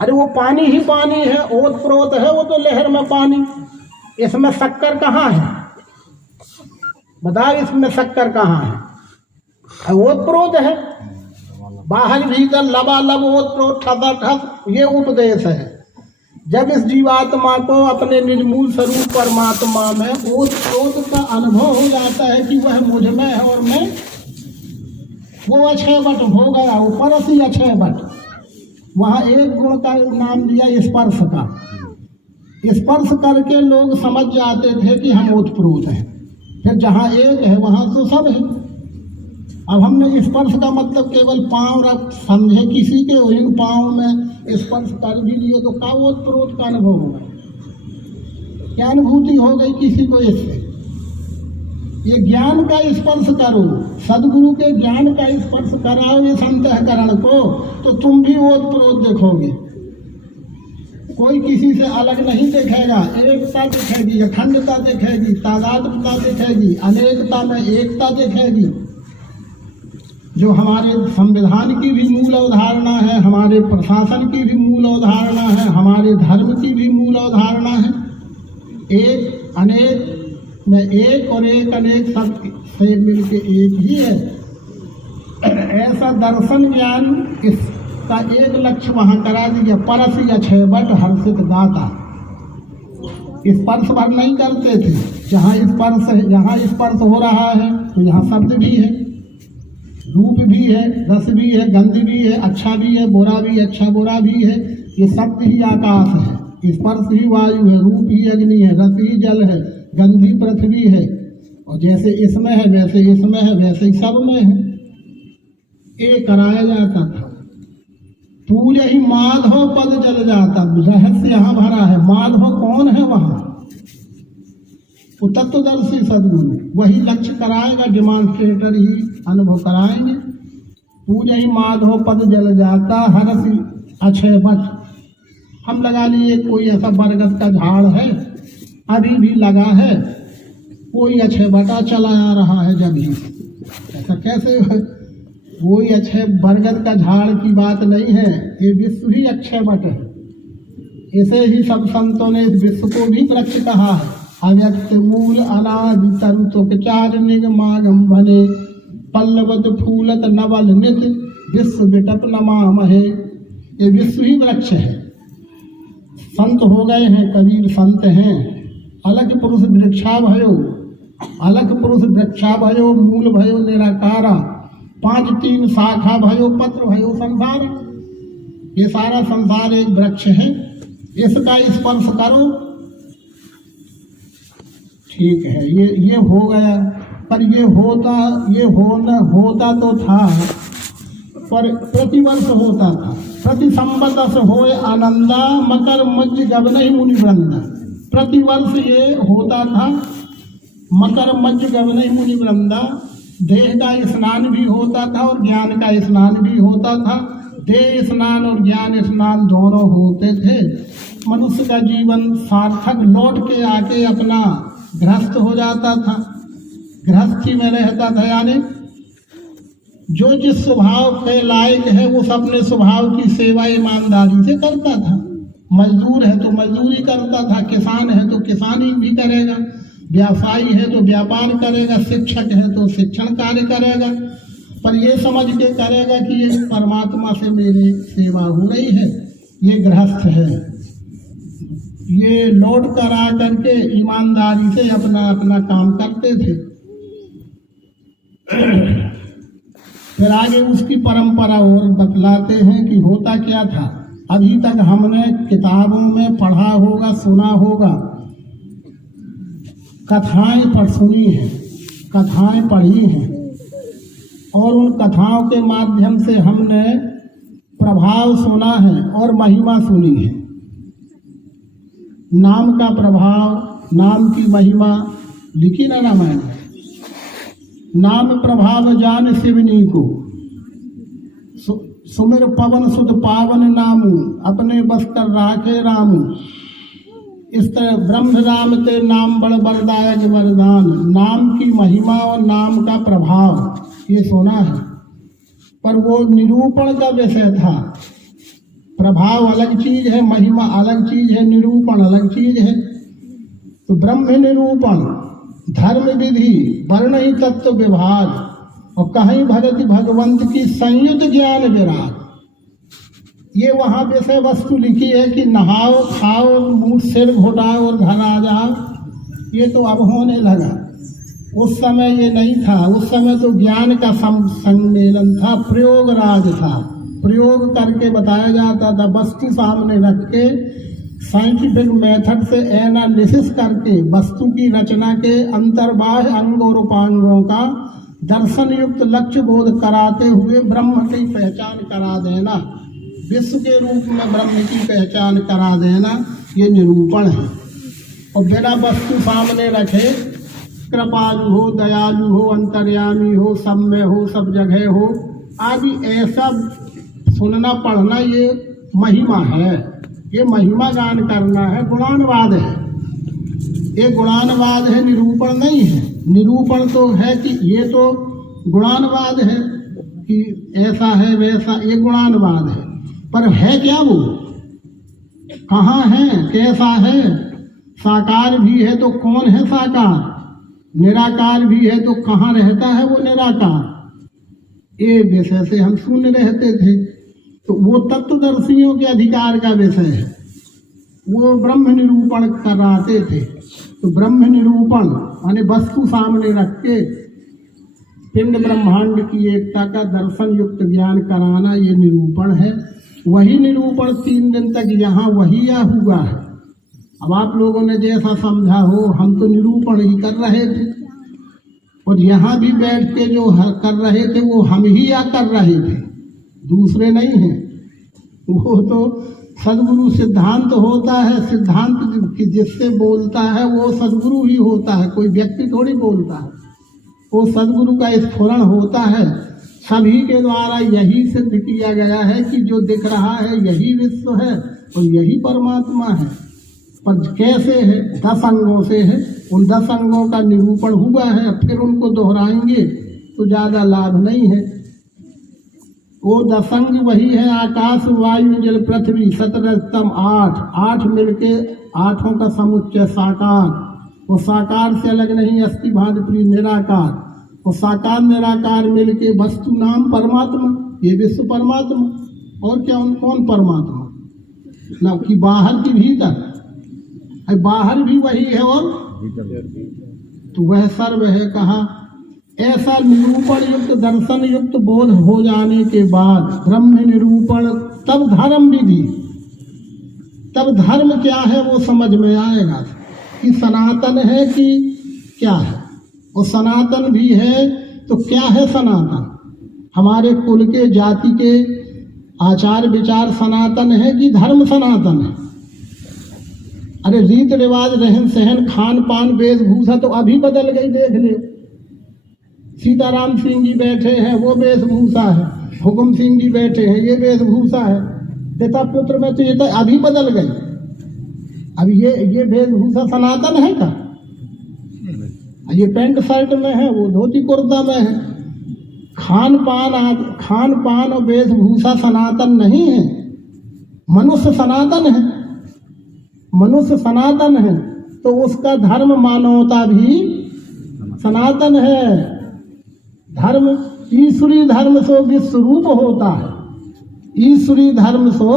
अरे वो पानी ही पानी है, ओतप्रोत है वो तो लहर में पानी। इसमें शक्कर कहाँ है? बताओ, इसमें शक्कर कहाँ है? ओतप्रोत है, बाहर भीतर लबालब ओतप्रोत ठस, ये उपदेश है। जब इस जीवात्मा को अपने निर्मूल स्वरूप परमात्मा में ओतप्रोत का अनुभव हो जाता है कि वह मुझ में है और मैं वो अक्षय बट हो गया, ऊपर असी अक्षय बट। वहाँ एक गुण का नाम दिया स्पर्श का। स्पर्श करके लोग समझ जाते थे कि हम ओतप्रोत हैं, फिर जहाँ एक है वहाँ तो सब है। अब हमने स्पर्श का मतलब केवल पांव रख समझे, किसी के इन पांव में स्पर्श कर भी लिए तो का ओतप्रोत का अनुभव होगा? क्या अनुभूति हो गई किसी को इससे? ये ज्ञान का स्पर्श करो, सदगुरु के ज्ञान का स्पर्श कराओ इस अंतःकरण को, तो तुम भी ओतप्रोत देखोगे। कोई किसी से अलग नहीं दिखेगा, एकता दिखेगी, अखंडता दिखेगी, तादात्म्यता दिखेगी, अनेकता में एकता दिखेगी। जो हमारे संविधान की भी मूल अवधारणा है, हमारे प्रशासन की भी मूल अवधारणा है, हमारे धर्म की भी मूल अवधारणा है। एक अनेक में एक और एक अनेक सब से मिलके एक ही है। ऐसा दर्शन ज्ञान इसका एक लक्ष्य वहाँ करा दिया, परस अक्षय बट हर्षित दाता। स्पर्श भर नहीं करते थे, जहाँ स्पर्श हो रहा है तो यहाँ शब्द भी है, रूप भी है, रस भी है, गंध भी है, अच्छा भी है, बुरा भी, अच्छा बुरा भी है। ये शब्द ही आकाश है, स्पर्श ही वायु है, रूप ही अग्नि है, रस ही जल है, गंध ही पृथ्वी है। और जैसे इसमें है वैसे इसमें है, वैसे ही सब में है। ये कराया जाता था। पूज ही माधव पद जल जाता, रहस्य यहाँ भरा है। माधव कौन है वहाँ? वो तत्वदर्शी सदगुरु, वही लक्ष्य कराएगा, डिमॉन्स्ट्रेटर ही अनुभव कराएंगे। पूज ही माधव पद जल जाता, हरसी अक्षय बट। हम लगा लिए कोई ऐसा बरगद का झाड़ है, अभी भी लगा है, कोई अक्षय बटा चला आ रहा है, जब ही ऐसा कैसे? कोई अक्षय बरगद का झाड़ की बात नहीं है, ये विश्व ही अक्षय बट है। ऐसे ही सब संतों ने इस विश्व को भी वृक्ष कहा है। अव्यक्त मूल अनादि तरु तुकचार निगमागम बने, पल्लवत फूलत नवल नित विश्व बिटप नमामहे। ये विश्व ही वृक्ष है। संत हो गए हैं, कबीर संत हैं। अलग पुरुष वृक्षा भयो, अलग पुरुष वृक्षा भयो, मूल भयो निराकारा, 5 3 शाखा भयो, पत्र भयो संसार। ये सारा संसार एक वृक्ष है, इसका स्पर्श करो, ठीक है। ये हो गया, पर ये होता तो था, पर प्रतिवर्ष होता था। प्रति संबत से होए आनंदा, मकर मध्य गवनहि मुनि वृंदा। प्रतिवर्ष ये होता था, मकर मध्य गवनहि मुनि वृंदा। देह का स्नान भी होता था और ज्ञान का स्नान भी होता था। देह स्नान और ज्ञान स्नान दोनों होते थे। मनुष्य का जीवन सार्थक लौट के आके अपना गृहस्थ हो जाता था, गृहस्थी में रहता था, यानी जो जिस स्वभाव के लायक है वो अपने स्वभाव की सेवा ईमानदारी से करता था। मजदूर है तो मजदूरी करता था, किसान है तो किसानी भी करेगा, व्यवसायी है तो व्यापार करेगा, शिक्षक है तो शिक्षण कार्य करेगा, पर ये समझ के करेगा कि ये परमात्मा से मेरी सेवा हो रही है। ये गृहस्थ है, ये लौट कर आ करके ईमानदारी से अपना अपना काम करते थे। फिर आगे उसकी परंपरा और बतलाते हैं कि होता क्या था। अभी तक हमने किताबों में पढ़ा होगा, सुना होगा, कथाएं पर सुनी हैं, कथाएं पढ़ी हैं, और उन कथाओं के माध्यम से हमने प्रभाव सुना है और महिमा सुनी है। नाम का प्रभाव, नाम की महिमा लिखी ना रामायण में। नाम प्रभाव जान शिवनी को, सुमिर पवन सुध पावन नामू, अपने बस कर राखे रामू। इस तरह ब्रह्म राम ते नाम बड़ बरदायक वरदान। नाम की महिमा और नाम का प्रभाव ये सुना है, पर वो निरूपण का विषय था। प्रभाव अलग चीज है, महिमा अलग चीज है, निरूपण अलग चीज है। तो ब्रह्म निरूपण, धर्म विधि, वर्ण ही तत्व विभाग, और कहीं भगति भगवंत की संयुक्त ज्ञान विराग। ये वहां विषय वस्तु लिखी है कि नहाओ खाओ मुंह सिर घोटाओ और घर आ जाओ। ये तो अब होने लगा, उस समय ये नहीं था। उस समय तो ज्ञान का सम्मेलन था, प्रयोग राज था। प्रयोग करके बताया जाता था, वस्तु सामने रख के साइंटिफिक मेथड से एनालिसिस करके वस्तु की रचना के अंतर्बाह्य अंग और उपांगों का दर्शन युक्त लक्ष्य बोध कराते हुए ब्रह्म की पहचान करा देना, विश्व के रूप में ब्रह्म की पहचान करा देना, ये निरूपण है। और बिना वस्तु सामने रखे कृपालु हो, दयालु हो, अंतर्यामी हो, सब में हो, सब जगह हो आदि ऐसा सुनना पढ़ना ये महिमा है। ये महिमा गान करना है, गुणानुवाद है। ये गुणानुवाद है, निरूपण नहीं है। निरूपण तो है कि ये तो गुणानुवाद है कि ऐसा है वैसा, ये गुणानुवाद है। पर है क्या वो, कहाँ है, कैसा है? साकार भी है तो कौन है साकार, निराकार भी है तो कहाँ रहता है वो निराकार। ये विषय से हम शून्य रहते थे, तो वो तत्वदर्शियों के अधिकार का विषय है। वो ब्रह्म निरूपण कराते थे। तो ब्रह्म निरूपण माने वस्तु सामने रख के पिंड ब्रह्मांड की एकता का दर्शन युक्त ज्ञान कराना, ये निरूपण है। वही निरूपण 3 दिन तक यहाँ वही या हुआ है। अब आप लोगों ने जैसा समझा हो, हम तो निरूपण ही कर रहे थे, और यहाँ भी बैठ के जो कर रहे थे वो हम ही या कर रहे थे, दूसरे नहीं हैं। वो तो सदगुरु सिद्धांत होता है, सिद्धांत जिससे बोलता है वो सदगुरु ही होता है, कोई व्यक्ति थोड़ी बोलता है। वो सदगुरु का स्फुरण होता है। सभी के द्वारा यही सिद्ध किया गया है कि जो दिख रहा है यही विश्व है और यही परमात्मा है। पर कैसे है? 10 अंगों से है। उन 10 अंगों का निरूपण हुआ है, फिर उनको दोहराएंगे तो ज्यादा लाभ नहीं है। वो 10 अंग वही है, आकाश वायु जल पृथ्वी, 17 स्तंभ 8 मिलके 8 का समुच्चय साकार। वो साकार से अलग नहीं, अस्थि भांति प्रिय निराकार। वो साकार निराकार मिलके वस्तु नाम परमात्मा, ये विश्व परमात्मा। और क्या कौन परमात्मा? ना कि बाहर की भीतर, बाहर भी वही है और तो वह सर्व है। कहा ऐसा निरूपण युक्त दर्शन युक्त बोध हो जाने के बाद ब्रह्म निरूपण, तब धर्म विधि, तब धर्म क्या है वो समझ में आएगा कि सनातन है कि क्या है। और सनातन भी है तो क्या है सनातन? हमारे कुल के जाति के आचार विचार सनातन है कि धर्म सनातन है? अरे रीत रिवाज, रहन सहन, खान पान, वेशभूषा तो अभी बदल गई, देख ले। सीताराम सिंह जी बैठे हैं वो वेशभूषा है, हुकुम सिंह जी बैठे हैं ये वेशभूषा है। पिता पुत्र में तो ये तो अभी बदल गई। अब ये वेशभूषा सनातन है का? ये पैंट शर्ट में है, वो धोती कुर्ता में है। खान पान और वेशभूषा सनातन नहीं है, मनुष्य सनातन है। मनुष्य सनातन है तो उसका धर्म मानवता भी सनातन है। धर्म ईश्वरी धर्म सो विश्व रूप होता है, ईश्वरी धर्म सो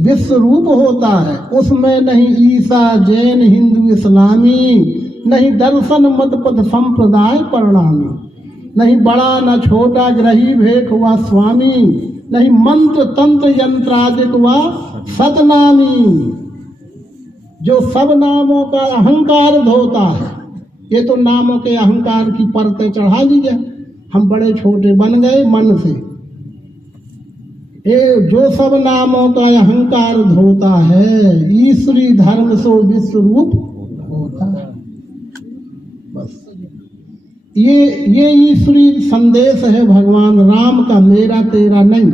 विश्व रूप होता है। उसमें नहीं ईसा जैन हिंदू इस्लामी, नहीं दर्शन मत पथ संप्रदाय परिणामी, नहीं बड़ा न छोटा ग्रही भेख व स्वामी, नहीं मंत्र तंत्र यंत्रादिक व सतनामी। जो सब नामों का अहंकार धोता है, ये तो नामों के अहंकार की परतें चढ़ा दी जाए, हम बड़े छोटे बन गए मन से। ये जो सब नामों का अहंकार धोता है, ईश्वरी धर्म सो विश्व रूप होता है। बस ये ईश्वरी संदेश है भगवान राम का, मेरा तेरा नहीं।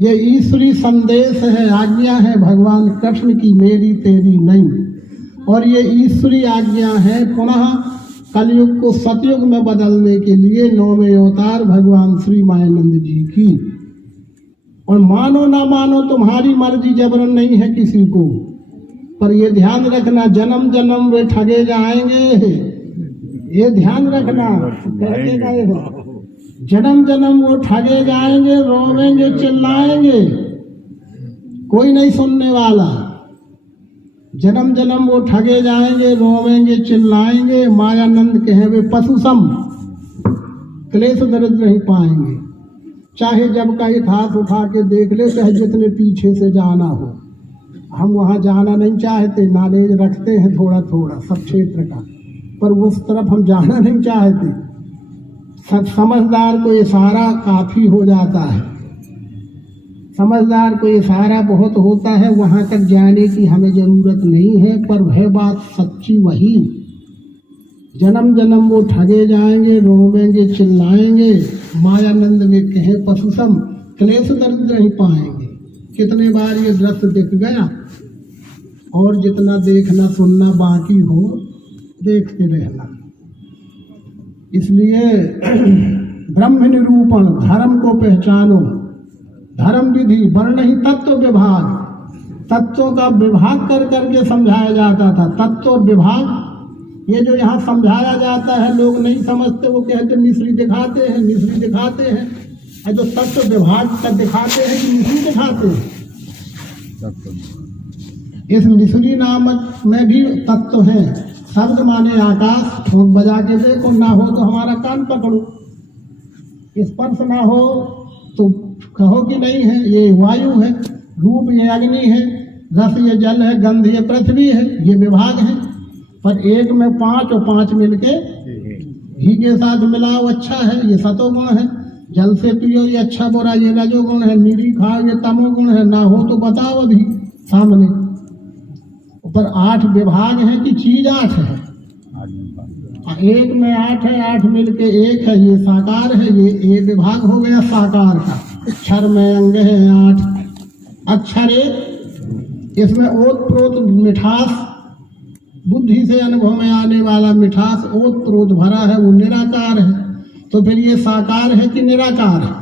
ये ईश्वरी संदेश है, आज्ञा है भगवान कृष्ण की, मेरी तेरी नहीं। और ये ईश्वरी आज्ञा है पुनः कलयुग को सतयुग में बदलने के लिए 9वें अवतार भगवान श्री मायानंद जी की। और मानो ना मानो तुम्हारी मर्जी, जबरन नहीं है किसी को। पर ये ध्यान रखना, जन्म जन्म वे ठगे जाएंगे, ये ध्यान रखना। कहते गए हैं जन्म जन्म वो ठगे जाएंगे, रोवेंगे चिल्लाएंगे, कोई नहीं सुनने वाला। जन्म जन्म वो ठगे जाएंगे, रोवेंगे चिल्लाएंगे। मायानंद कहे वे पशु सम, क्लेश दर्द नहीं पाएंगे। चाहे जब का इतिहास उठा के देख ले, चाहे जितने पीछे से जाना हो, हम वहाँ जाना नहीं चाहते। नॉलेज रखते हैं थोड़ा थोड़ा सब क्षेत्र का, पर उस तरफ हम जाना नहीं चाहते। समझदार को इशारा काफी हो जाता है, समझदार को इशारा बहुत होता है, वहाँ तक जाने की हमें जरूरत नहीं है। पर वह बात सच्ची वही, जन्म जन्म वो ठगे जाएंगे, रोवेंगे चिल्लाएंगे। मायानंद में कहे पशुसम, क्लेश दर्द नहीं पाएंगे। कितने बार ये दृश्य दिख गया, और जितना देखना सुनना बाकी हो देखते रहना। इसलिए ब्रह्म निरूपण, धर्म को पहचानो। धर्म विधि वर्ण ही तत्व विभाग, तत्वों का विभाग कर करके समझाया जाता था। तत्व विभाग ये जो यहाँ समझाया जाता है, लोग नहीं समझते, वो कहते मिस्री दिखाते हैं, मिस्री दिखाते हैं। और जो तत्व विभाग का दिखाते हैं कि मिस्री दिखाते हैं। इस मिस्री नामक में भी तत्व है। शब्द माने आकाश, ठोक बजा के देखो, ना हो तो हमारा कान पकड़ो। स्पर्श ना हो तो कहो कि नहीं है, ये वायु है, रूप ये अग्नि है, रस ये जल है, गंध ये पृथ्वी है, ये विभाग है। पर एक में 5 और 5 मिलके घी के साथ मिलाओ, अच्छा है, ये सतोगुण है। जल से पियो, ये अच्छा बुरा, ये रजोगुण है। मीरी खाओ, ये तमोगुण है। ना हो तो बताओ अभी सामने। पर 8 विभाग है कि चीज 8 है। एक में 8 है, 8 मिलके एक है, ये साकार है। ये विभाग हो गया साकार का। अक्षर में अंग है 8, अक्षर एक, इसमें ओत प्रोत मिठास, बुद्धि से अनुभव में आने वाला मिठास ओत प्रोत भरा है, वो निराकार है। तो फिर ये साकार है कि निराकार है?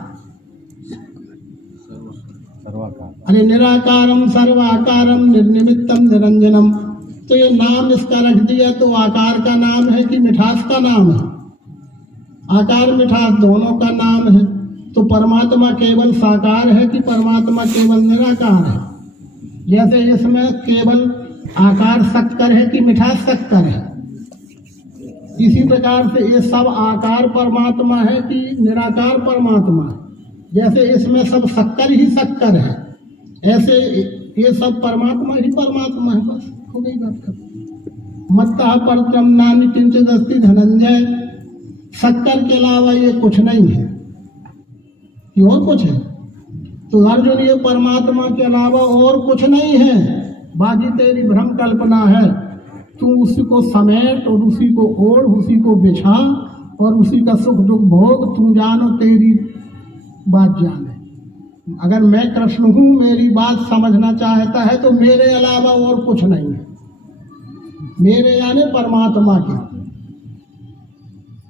अरे निराकारम सर्वाकारम निर्निमित्तम निरंजनम। तो ये नाम इसका रख दिया तो आकार का नाम है कि मिठास का नाम है? आकार मिठास दोनों का नाम है। तो परमात्मा केवल साकार है कि परमात्मा केवल निराकार है? जैसे इसमें केवल आकार शक्कर है कि मिठास शक्कर है, इसी प्रकार से ये सब आकार परमात्मा है कि निराकार परमात्मा है। जैसे इसमें सब शक्कर ही शक्कर है, ऐसे ये सब परमात्मा ही परमात्मा है। बस हो गई बात खत्म। मत्तः परत्रम नान्य किंचित् अस्ति धनंजय। शक्कर के अलावा ये कुछ नहीं है, ये और कुछ है? तो अर्जुन, ये परमात्मा के अलावा और कुछ नहीं है, बाकी तेरी भ्रम कल्पना है। तू उसी को समेट और उसी को ओढ़, उसी को बिछा और उसी का सुख दुख भोग। तू जानो तेरी बात जाने। अगर मैं कृष्ण हूँ, मेरी बात समझना चाहता है तो मेरे अलावा और कुछ नहीं है। मेरे यानी परमात्मा के।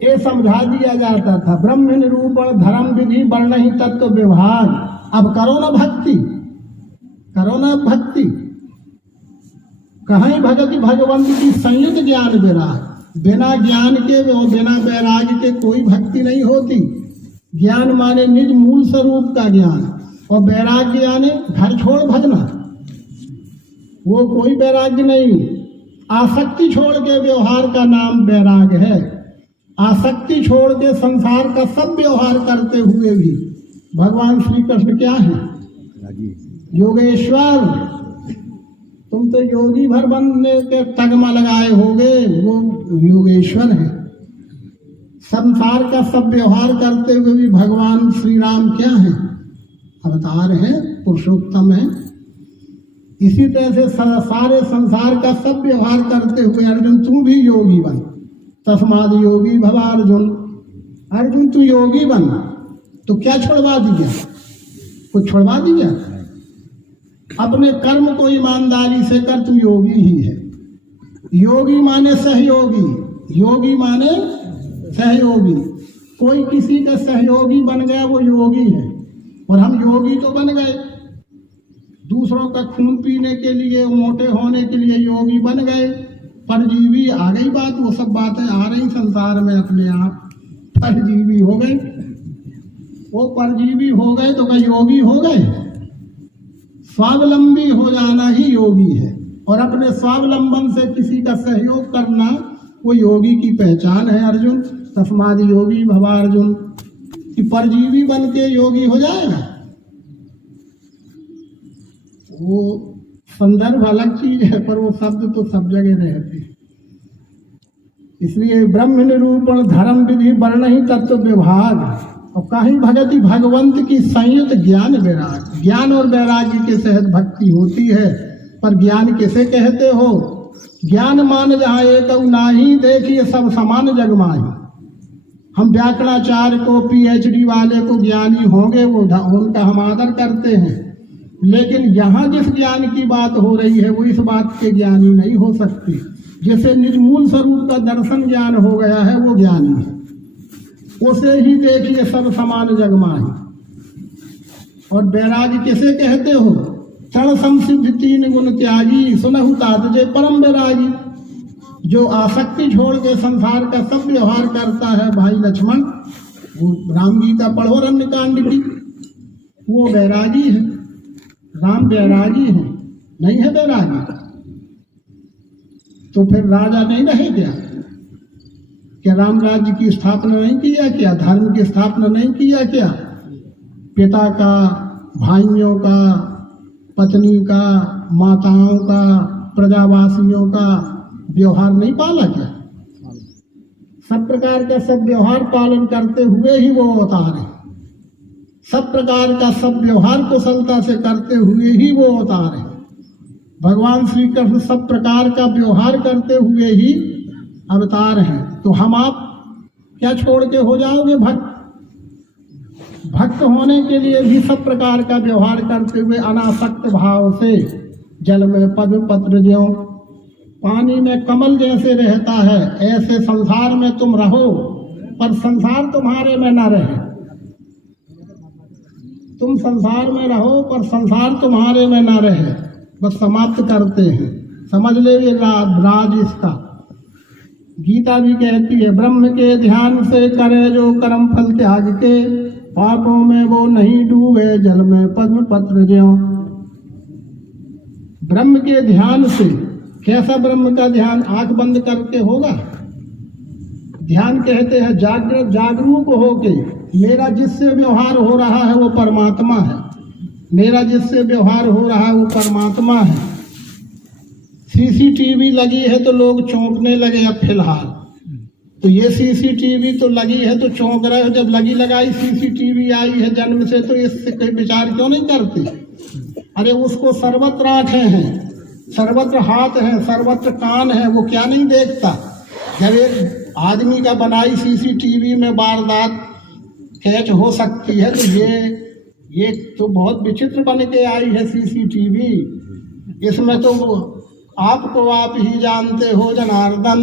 ये समझा दिया जाता था। ब्रह्म निरूपण धर्म विधि वर्ण ही तत्व व्यवहार। अब करो ना भक्ति, करो ना भक्ति। कहीं भगति भगवंत की संयुक्त ज्ञान वैराग। बिना ज्ञान के और बिना वैराग के कोई भक्ति नहीं होती। ज्ञान माने निज मूल स्वरूप का ज्ञान, और वैराग्य यानी घर छोड़ भजना, वो कोई वैराग्य नहीं। आसक्ति छोड़ के व्यवहार का नाम वैराग है। आसक्ति छोड़ के संसार का सब व्यवहार करते हुए भी भगवान श्री कृष्ण क्या है? योगेश्वर। तुम तो योगी भर बनने के तगमा लगाए होगे, वो योगेश्वर है। संसार का सब व्यवहार करते हुए भी भगवान श्री राम क्या है? अवतार है, पुरुषोत्तम है। इसी तरह से सारे संसार का सब व्यवहार करते हुए अर्जुन तू भी योगी बन। तस्माद योगी भव अर्जुन। अर्जुन तू योगी बन। तो क्या छोड़वा दिया? कुछ छोड़वा दिया? अपने कर्म को ईमानदारी से कर, तू योगी ही है। योगी माने सहयोगी, योगी माने सहयोगी। कोई किसी का सहयोगी बन गया वो योगी है, और हम योगी तो बन गए। दूसरों का खून पीने के लिए, मोटे होने के लिए योगी बन गए। परजीवी आ गई बात, वो सब बातें आ रही संसार में अपने आप। परजीवी हो गए, वो परजीवी हो गए तो क्या योगी हो गए? स्वावलंबी हो जाना ही योगी है, और अपने स्वावलंबन से किसी का सहयोग करना वो योगी की पहचान है। अर्जुन तस्माद योगी भव अर्जुन। कि परजीवी बन के योगी हो जाएगा, वो संदर्भ अलग चीज है, पर वो शब्द तो सब जगह रहते। इसलिए ब्रह्म निरूपण धर्म विधि वर्ण ही तत्व विभाग, और कहीं भगति भगवंत की संयुक्त ज्ञान वैराग। ज्ञान और वैराग्य के सहज भक्ति होती है। पर ज्ञान किसे कहते हो? ज्ञान मान जहाँ एक नाही, देखिए सब समान जग माही। हम व्याकरणाचार्य को, PhD वाले को ज्ञानी होंगे, वो उनका हम आदर करते हैं। लेकिन यहाँ जिस ज्ञान की बात हो रही है वो इस बात के ज्ञानी नहीं हो सकते। जैसे निर्मूल स्वरूप का दर्शन ज्ञान हो गया है वो ज्ञानी है। उसे ही देखिए सब समान जग माही। और वैराग्य किसे कहते हो? क्षण संसिद्ध तीन गुण त्यागी, सुनहु तात जय परम वैरागी। जो आसक्ति छोड़ के संसार का सब व्यवहार करता है भाई लक्ष्मण, वो राम गीता पढ़ो अरण्य कांड की, वो वैरागी है। राम वैरागी है, नहीं है वैरागी तो फिर राजा नहीं रहे क्या? क्या राम राज्य की स्थापना नहीं किया क्या? धर्म की स्थापना नहीं किया क्या? पिता का, भाइयों का, पत्नी का, माताओं का, प्रजावासियों का व्यवहार नहीं पाला क्या? सब प्रकार का सब व्यवहार पालन करते हुए ही वो अवतार है। सब प्रकार का सब व्यवहार कुशलता से करते हुए ही वो अवतार है। भगवान श्री कृष्ण सब प्रकार का व्यवहार करते हुए ही अवतार हैं। तो हम आप क्या छोड़ के हो जाओगे भक्त? भक्त होने के लिए भी सब प्रकार का व्यवहार करते हुए अनासक्त भाव से, जल में पद्म पत्र ज्यों पानी में कमल जैसे रहता है, ऐसे संसार में तुम रहो, पर संसार तुम्हारे में न रहे। तुम संसार में रहो पर संसार तुम्हारे में न रहे। बस समाप्त करते हैं, समझ ले ये राज इसका। गीता भी कहती है, ब्रह्म के ध्यान से करे जो कर्म फल त्याग के, पापों में वो नहीं डूबे, जल में पद्म पत्र ज्यों। ब्रह्म के ध्यान से, कैसा ब्रह्म का ध्यान? आंख बंद करके होगा ध्यान। कहते हैं जागृत जागरूक होके, मेरा जिससे व्यवहार हो रहा है वो परमात्मा है, मेरा जिससे व्यवहार हो रहा है वो परमात्मा है। CCTV लगी है तो लोग चौंकने लगे। अब फिलहाल तो ये CCTV तो लगी है तो चौंक रहे हो। जब लगी लगाई CCTV आई है जन्म से, तो इससे कोई विचार क्यों नहीं करते? अरे उसको सर्वत्र आंखें हैं, सर्वत्र हाथ है, सर्वत्र कान है, वो क्या नहीं देखता? जब एक आदमी का बनाई CCTV में वारदात कैच हो सकती है, तो ये तो बहुत विचित्र बन के आई है CCTV। इसमें तो आपको आप ही जानते हो जनार्दन,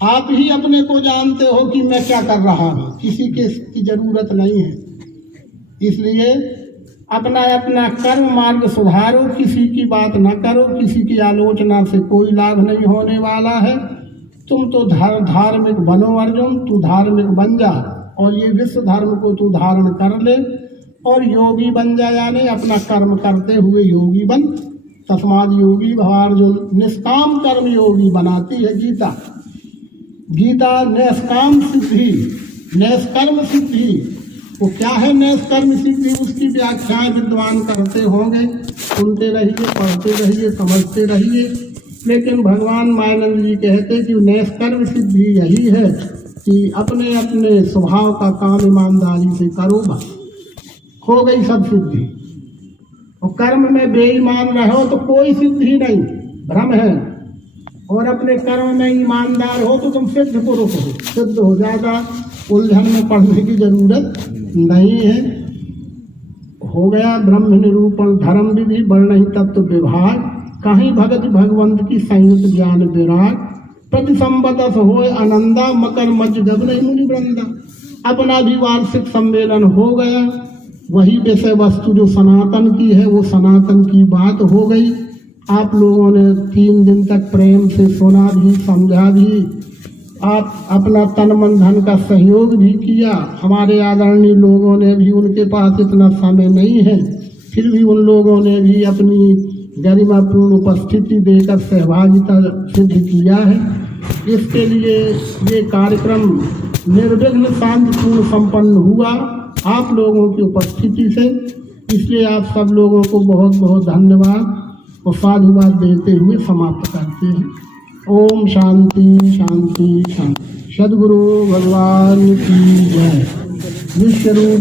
आप ही अपने को जानते हो कि मैं क्या कर रहा हूँ, किसी की जरूरत नहीं है। इसलिए अपना अपना कर्म मार्ग सुधारो, किसी की बात न करो, किसी की आलोचना से कोई लाभ नहीं होने वाला है। तुम तो धार्मिक बनो अर्जुन, तू धार्मिक बन जा और ये विश्व धर्म को तू धारण कर ले और योगी बन जा, यानी अपना कर्म करते हुए योगी बन। तस्माद योगी भवार्जुन, निष्काम कर्म योगी बनाती है गीता। गीता निष्काम सिद्धि, निष्कर्म सिद्धि। वो क्या है निष्कर्म सिद्धि, उसकी व्याख्याएं विद्वान करते होंगे, सुनते रहिए, पढ़ते रहिए, समझते रहिए। लेकिन भगवान मायानंद जी कहते कि निष्कर्म सिद्धि यही है कि अपने अपने स्वभाव का काम ईमानदारी से करो, बस हो गई सब सिद्धि। और कर्म में बेईमान रहो तो कोई सिद्धि नहीं, भ्रम है। और अपने कर्म में ईमानदार हो तो तुम सिद्ध पुरुष हो, सिद्ध हो जाएगा। उलझन में पढ़ने की जरूरत नहीं है। हो गया ब्रह्म निरूपण धर्म विधि वर्णहि तत्व विभाग, कहीं भगत भगवंत की संयुक्त ज्ञान विराग, प्रति संबदस होय आनंदा, मकर मज गगन मुनि वृंदा। अपना भी वार्षिक सम्मेलन हो गया, वही विषय वस्तु जो सनातन की है वो सनातन की बात हो गई। आप लोगों ने 3 दिन तक प्रेम से सुना भी, समझा भी, आप अपना तन मन धन का सहयोग भी किया। हमारे आदरणीय लोगों ने भी, उनके पास इतना समय नहीं है, फिर भी उन लोगों ने भी अपनी गरिमापूर्ण उपस्थिति देकर सहभागिता सिद्ध किया है। इसके लिए ये कार्यक्रम निर्विघ्न शांतिपूर्ण संपन्न हुआ आप लोगों की उपस्थिति से। इसलिए आप सब लोगों को बहुत बहुत धन्यवाद और साधुवाद देते हुए समाप्त करते हैं। ओम शांति शांति शांति। सद्गुरु भगवान की जय। विश्व रूप